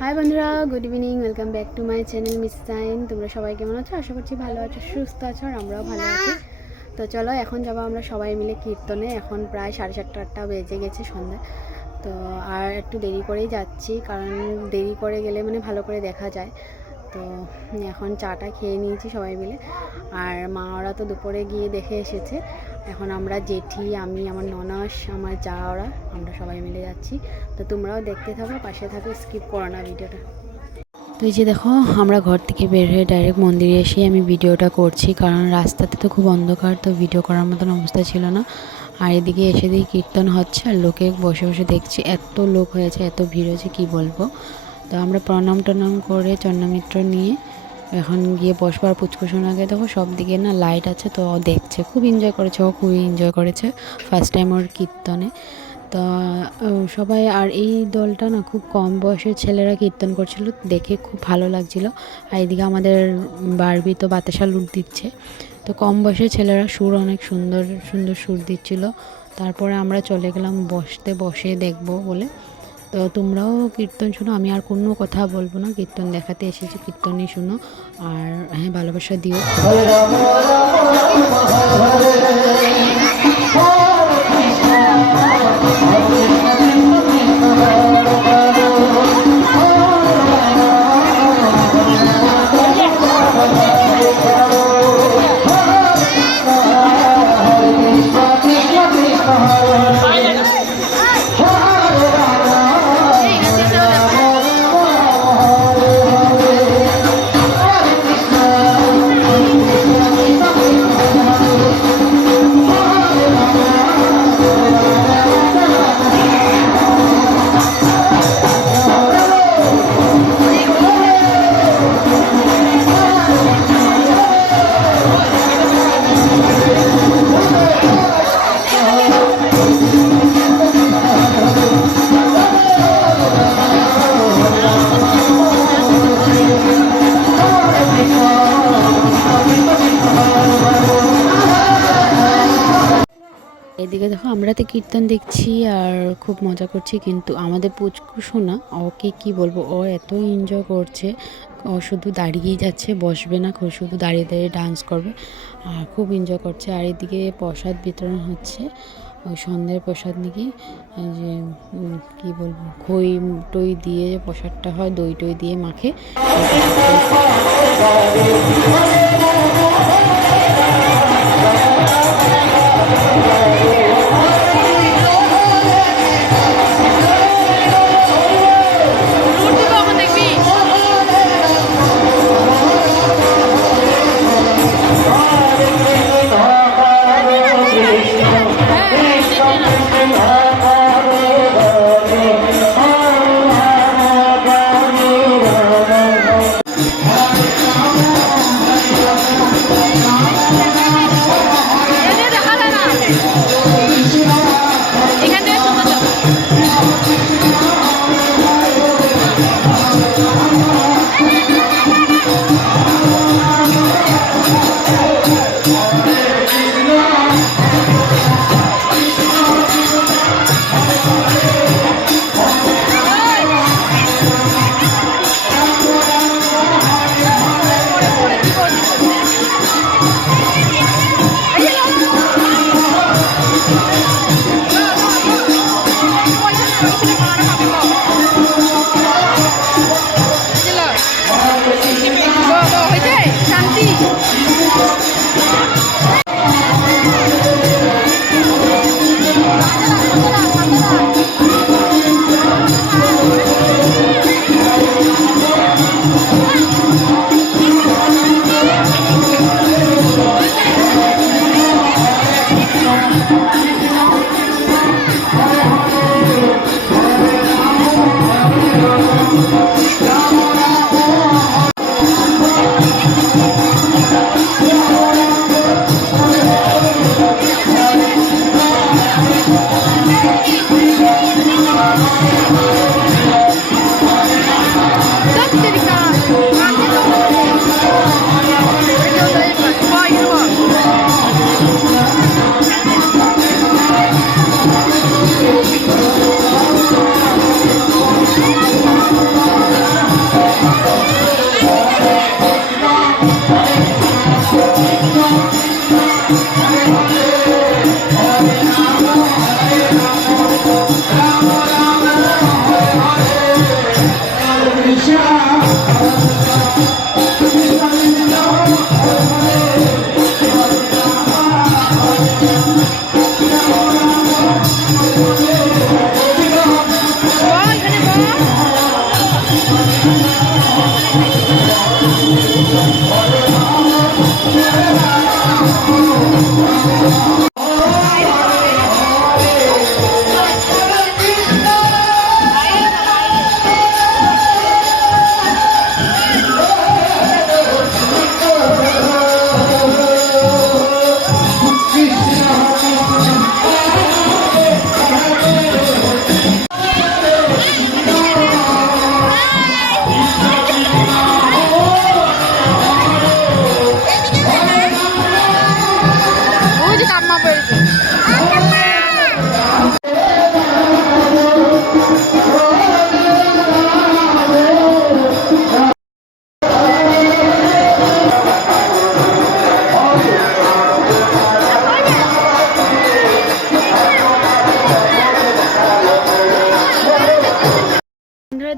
High বন্ধুরা, good evening. Welcome back to my channel miss sign. তোমরা সবাই কেমন আছো? আশা করছি ভালো আছো, সুস্থ আছো, আর আমরাও ভালো আছি। তো চলো এখন যাবো আমরা সবাই মিলে কীর্তনে। এখন প্রায় 7:30-8টা বেজে গেছে সন্ধ্যা। তো আর একটু দেরি করেই যাচ্ছি, কারণ দেরি করে গেলে মানে ভালো করে দেখা যায়। তো এখন চাটা খেয়ে নিয়েছি সবাই মিলে, আর মা ওরা তো দুপুরে গিয়ে দেখে এসেছে। এখন আমরা জেঠি, আমি, আমার ননাস, আমার যা, ওরা আমরা সবাই মিলে যাচ্ছি। তো তোমরাও দেখতে থাকো, পাশে থাকো, স্কিপ করো না ভিডিওটা। তো এই যে দেখো, আমরা ঘর থেকে বের হয়ে ডাইরেক্ট মন্দিরে এসেই আমি ভিডিওটা করছি, কারণ রাস্তাতে তো খুব অন্ধকার, তো ভিডিও করার মতন অবস্থা ছিল না। আর এদিকে এসে দিয়ে কীর্তন হচ্ছে, আর লোকে বসে বসে দেখছি। এত লোক হয়েছে, এত ভিড় হয়েছে কী বলবো। তো আমরা প্রণাম টনাম করে চন্দ্রমিত্র নিয়ে এখন গিয়ে বসবো। আর পুচকুসোনাকে দেখো সব দিকে না লাইট আছে, তো দেখছে, খুব এনজয় করেছে, ও খুবই এনজয় করেছে ফার্স্ট টাইম ওর কীর্তনে। তা সবাই, আর এই দলটা না খুব কম বয়সের ছেলেরা কীর্তন করছিল, দেখে খুব ভালো লাগছিল। আর এদিকে আমাদের বারবি তো বাতাসা লুট দিচ্ছে। তো কম বয়সের ছেলেরা সুর অনেক সুন্দর সুন্দর সুর দিচ্ছিল। তারপরে আমরা চলে গেলাম বসে দেখবো বলে। তো তোমরাও কীর্তন শুনো, আমি আর কোনো কথা বলবো না, কীর্তন দেখাতে এসেছি, কীর্তনই শুনো। আর হ্যাঁ, ভালোবাসা দিও। এদিকে দেখো, আমরা তো কীর্তন দেখছি আর খুব মজা করছি, কিন্তু আমাদের পুচকুসোনা, ওকে কি বলবো, ও এত এনজয় করছে, ও শুধু দাঁড়িয়েই যাচ্ছে, বসবে না, শুধু দাঁড়িয়ে দাঁড়িয়ে ডান্স করবে, আর খুব এনজয় করছে। আর এদিকে প্রসাদ বিতরণ হচ্ছে, ওই সন্ধ্যের প্রসাদ নাকি, যে কী বলবো, খই টই দিয়ে যে প্রসাদটা হয়, দই টই দিয়ে মাখে।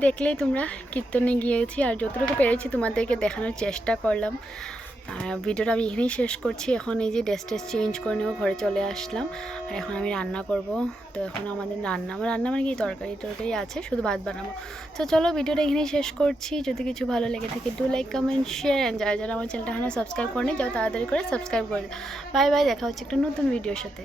দেখলেই তোমরা কীর্তনে গিয়েছি আর যতটুকু পেরেছি তোমাদেরকে দেখানোর চেষ্টা করলাম। আর ভিডিওটা আমি এখানেই শেষ করছি। এখন এই যে ড্রেস চেঞ্জ করে নেবো, ঘরে চলে আসলাম। আর এখন আমি রান্না করব। তো এখন আমাদের আমার রান্না মানে কি তরকারি আছে, শুধু ভাত বানাবো। তো চলো ভিডিওটা এখানেই শেষ করছি। যদি কিছু ভালো লেগে থাকে do like comment share, and যারা আমার চ্যানেলটা এখনো সাবস্ক্রাইব করে নেই যাও তাড়াতাড়ি করে সাবস্ক্রাইব করে দাও। বাই বাই, দেখা হচ্ছে একটা নতুন ভিডিওর সাথে।